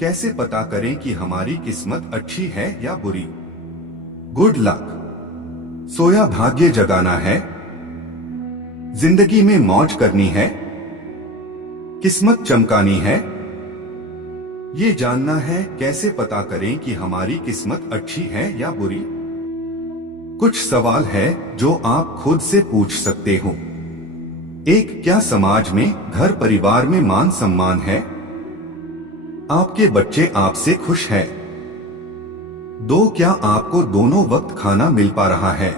कैसे पता करें कि हमारी किस्मत अच्छी है या बुरी? Good luck. सोया भाग्य जगाना है, जिंदगी में मौज करनी है, किस्मत चमकानी है। ये जानना है कैसे पता करें कि हमारी किस्मत अच्छी है या बुरी। कुछ सवाल है जो आप खुद से पूछ सकते हो। 1. क्या समाज में, घर परिवार में मान सम्मान है? आपके बच्चे आपसे खुश है? 2. क्या आपको दोनों वक्त खाना मिल पा रहा है?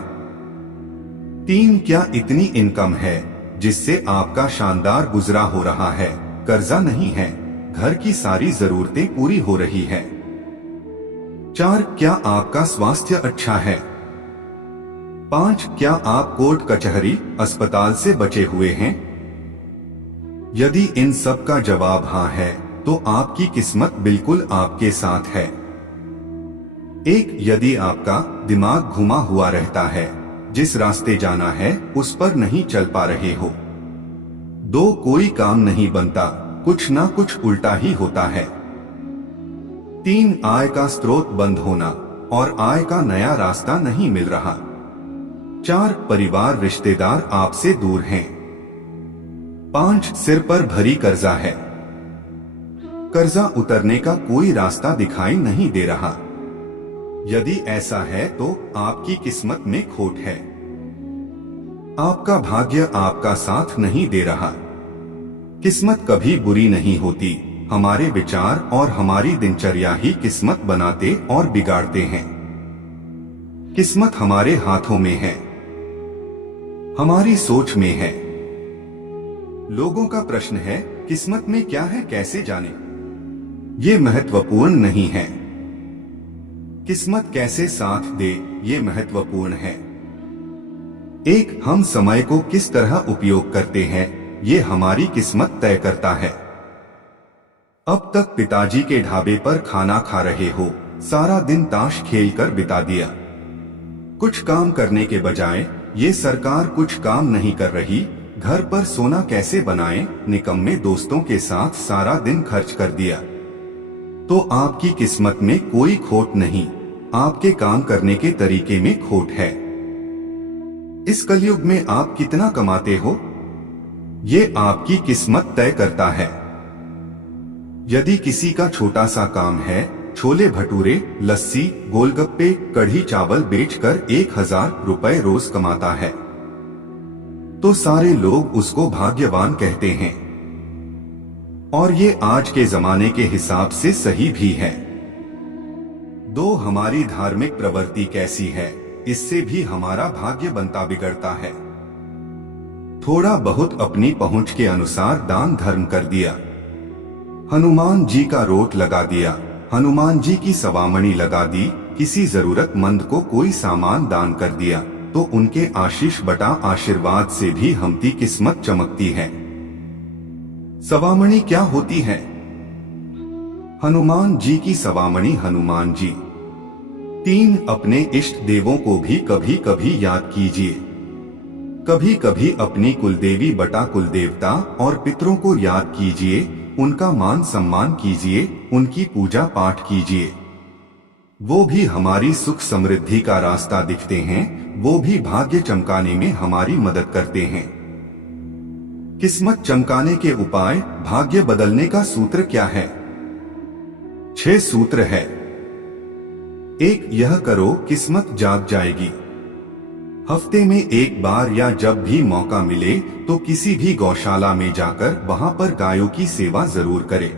3. क्या इतनी इनकम है जिससे आपका शानदार गुजरा हो रहा है, कर्जा नहीं है, घर की सारी जरूरतें पूरी हो रही है? 4. क्या आपका स्वास्थ्य अच्छा है? 5. क्या आप कोर्ट कचहरी, अस्पताल से बचे हुए हैं? यदि इन सब का जवाब हाँ है तो आपकी किस्मत बिल्कुल आपके साथ है। 1. यदि आपका दिमाग घुमा हुआ रहता है, जिस रास्ते जाना है उस पर नहीं चल पा रहे हो। 2. कोई काम नहीं बनता, कुछ ना कुछ उल्टा ही होता है। 3. आय का स्रोत बंद होना और आय का नया रास्ता नहीं मिल रहा। 4. परिवार रिश्तेदार आपसे दूर हैं। 5. सिर पर भारी कर्जा है, कर्जा उतरने का कोई रास्ता दिखाई नहीं दे रहा। यदि ऐसा है तो आपकी किस्मत में खोट है। आपका भाग्य आपका साथ नहीं दे रहा। किस्मत कभी बुरी नहीं होती, हमारे विचार और हमारी दिनचर्या ही किस्मत बनाते और बिगाड़ते हैं। किस्मत हमारे हाथों में है, हमारी सोच में है। लोगों का प्रश्न है, किस्मत में क्या है, कैसे जाने? ये महत्वपूर्ण नहीं है। किस्मत कैसे साथ दे, ये महत्वपूर्ण है। 1. हम समय को किस तरह उपयोग करते हैं, ये हमारी किस्मत तय करता है। अब तक पिताजी के ढाबे पर खाना खा रहे हो, सारा दिन ताश खेलकर बिता दिया। कुछ काम करने के बजाय ये सरकार कुछ काम नहीं कर रही, घर पर सोना कैसे बनाएं, निकम्मे दोस्तों के साथ सारा दिन खर्च कर दिया। तो आपकी किस्मत में कोई खोट नहीं, आपके काम करने के तरीके में खोट है। इस कलयुग में आप कितना कमाते हो, ये आपकी किस्मत तय करता है। यदि किसी का छोटा सा काम है, छोले भटूरे, लस्सी, गोलगप्पे, कढ़ी चावल बेचकर 1000 रुपए रोज कमाता है, तो सारे लोग उसको भाग्यवान कहते हैं। और ये आज के जमाने के हिसाब से सही भी है। 2. हमारी धार्मिक प्रवृत्ति कैसी है, इससे भी हमारा भाग्य बनता बिगड़ता है। थोड़ा बहुत अपनी पहुंच के अनुसार दान धर्म कर दिया, हनुमान जी का रोट लगा दिया, हनुमान जी की सवामणी लगा दी, किसी जरूरतमंद को कोई सामान दान कर दिया, तो उनके आशीष बटा आशीर्वाद से भी हमती किस्मत चमकती है। सवामणी क्या होती है? हनुमान जी की सवामणी हनुमान जी। 3. अपने इष्ट देवों को भी कभी कभी याद कीजिए। कभी कभी अपनी कुलदेवी बटा कुलदेवता और पितरों को याद कीजिए, उनका मान सम्मान कीजिए, उनकी पूजा पाठ कीजिए। वो भी हमारी सुख समृद्धि का रास्ता दिखते हैं, वो भी भाग्य चमकाने में हमारी मदद करते हैं। किस्मत चमकाने के उपाय, भाग्य बदलने का सूत्र क्या है? 6 सूत्र है। 1. यह करो, किस्मत जाग जाएगी। हफ्ते में एक बार या जब भी मौका मिले तो किसी भी गौशाला में जाकर वहां पर गायों की सेवा जरूर करें।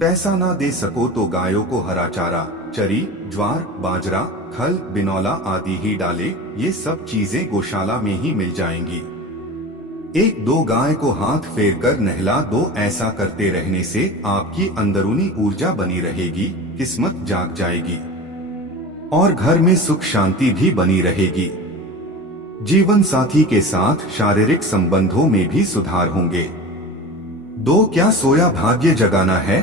पैसा ना दे सको तो गायों को हरा चारा, चरी, ज्वार, बाजरा, खल, बिनौला आदि ही डाले, ये सब चीजें गौशाला में ही मिल जाएंगी। 1-2 गाय को हाथ फेर कर नहला दो, ऐसा करते रहने से आपकी अंदरूनी ऊर्जा बनी रहेगी, किस्मत जाग जाएगी और घर में सुख शांति भी बनी रहेगी। जीवन साथी के साथ शारीरिक संबंधों में भी सुधार होंगे। 2. क्या सोया भाग्य जगाना है?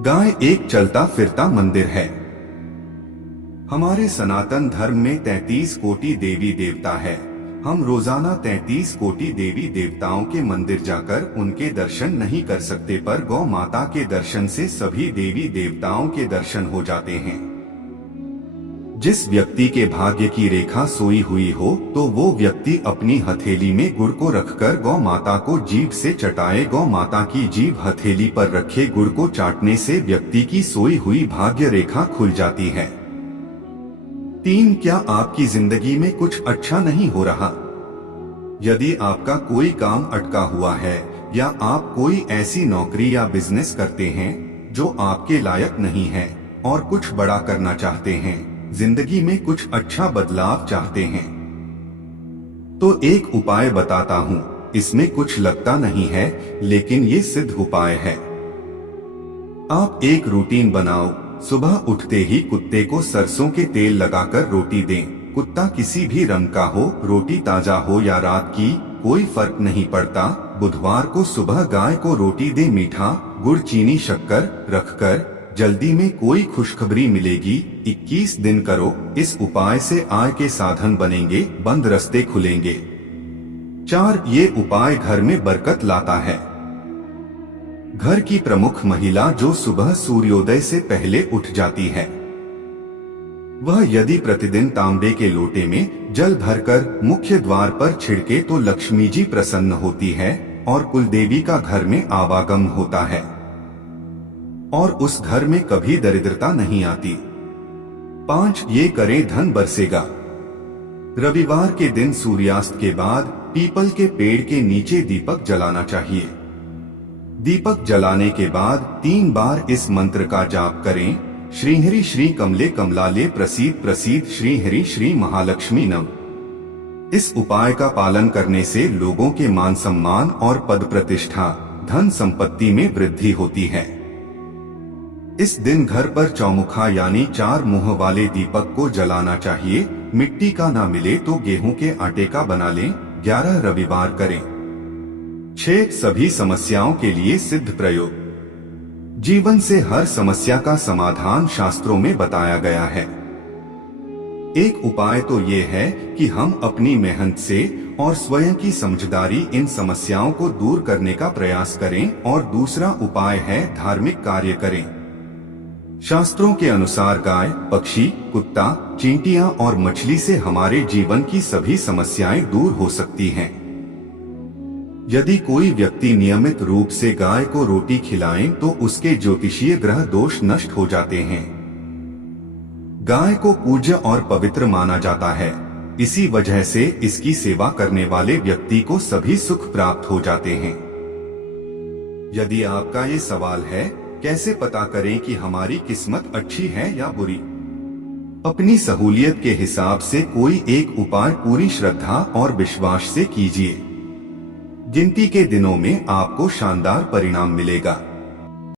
गाय एक चलता फिरता मंदिर है। हमारे सनातन धर्म में 33 कोटि देवी देवता है, हम रोजाना 33 कोटि देवी देवताओं के मंदिर जाकर उनके दर्शन नहीं कर सकते, पर गौ माता के दर्शन से सभी देवी देवताओं के दर्शन हो जाते हैं। जिस व्यक्ति के भाग्य की रेखा सोई हुई हो तो वो व्यक्ति अपनी हथेली में गुड़ को रखकर गौ माता को जीभ से चटाए। गौ माता की जीभ हथेली पर रखे गुड़ को चाटने से व्यक्ति की सोई हुई भाग्य रेखा खुल जाती है। 3. क्या आपकी जिंदगी में कुछ अच्छा नहीं हो रहा? यदि आपका कोई काम अटका हुआ है या आप कोई ऐसी नौकरी या बिजनेस करते हैं जो आपके लायक नहीं है और कुछ बड़ा करना चाहते हैं, जिंदगी में कुछ अच्छा बदलाव चाहते हैं, तो एक उपाय बताता हूँ। इसमें कुछ लगता नहीं है लेकिन ये सिद्ध उपाय है। आप एक रूटीन बनाओ। सुबह उठते ही कुत्ते को सरसों के तेल लगाकर रोटी दें। कुत्ता किसी भी रंग का हो, रोटी ताजा हो या रात की, कोई फर्क नहीं पड़ता। बुधवार को सुबह गाय को रोटी दें। मीठा गुड़ चीनी शक्कर रखकर, जल्दी में कोई खुशखबरी मिलेगी। 21 दिन करो। इस उपाय से आय के साधन बनेंगे, बंद रास्ते खुलेंगे। 4. ये उपाय घर में बरकत लाता है। घर की प्रमुख महिला जो सुबह सूर्योदय से पहले उठ जाती है, वह यदि प्रतिदिन तांबे के लोटे में जल भरकर मुख्य द्वार पर छिड़के तो लक्ष्मी जी प्रसन्न होती है और कुलदेवी का घर में आवागमन होता है और उस घर में कभी दरिद्रता नहीं आती। 5. ये करें, धन बरसेगा। रविवार के दिन सूर्यास्त के बाद पीपल के पेड़ के नीचे दीपक जलाना चाहिए। दीपक जलाने के बाद 3 बार इस मंत्र का जाप करें। श्रीहरि श्री कमले कमलाले प्रसीद प्रसीद, श्रीहरि श्री महालक्ष्मी नम। इस उपाय का पालन करने से लोगों के मान सम्मान और पद प्रतिष्ठा, धन संपत्ति में वृद्धि होती है। इस दिन घर पर चौमुखा यानी 4 मुंह वाले दीपक को जलाना चाहिए। मिट्टी का ना मिले तो गेहूं के आटे का बना लें। 11 रविवार करें। 6. सभी समस्याओं के लिए सिद्ध प्रयोग। जीवन से हर समस्या का समाधान शास्त्रों में बताया गया है। एक उपाय तो ये है कि हम अपनी मेहनत से और स्वयं की समझदारी इन समस्याओं को दूर करने का प्रयास करें, और दूसरा उपाय है धार्मिक कार्य करें। शास्त्रों के अनुसार गाय, पक्षी, कुत्ता, चींटियां और मछली से हमारे जीवन की सभी समस्याएं दूर हो सकती हैं। यदि कोई व्यक्ति नियमित रूप से गाय को रोटी खिलाएं तो उसके ज्योतिषीय ग्रह दोष नष्ट हो जाते हैं। गाय को पूज्य और पवित्र माना जाता है, इसी वजह से इसकी सेवा करने वाले व्यक्ति को सभी सुख प्राप्त हो जाते हैं। यदि आपका ये सवाल है, कैसे पता करें कि हमारी किस्मत अच्छी है या बुरी? अपनी सहूलियत के हिसाब से कोई एक उपाय पूरी श्रद्धा और विश्वास से कीजिए। गिनती के दिनों में आपको शानदार परिणाम मिलेगा।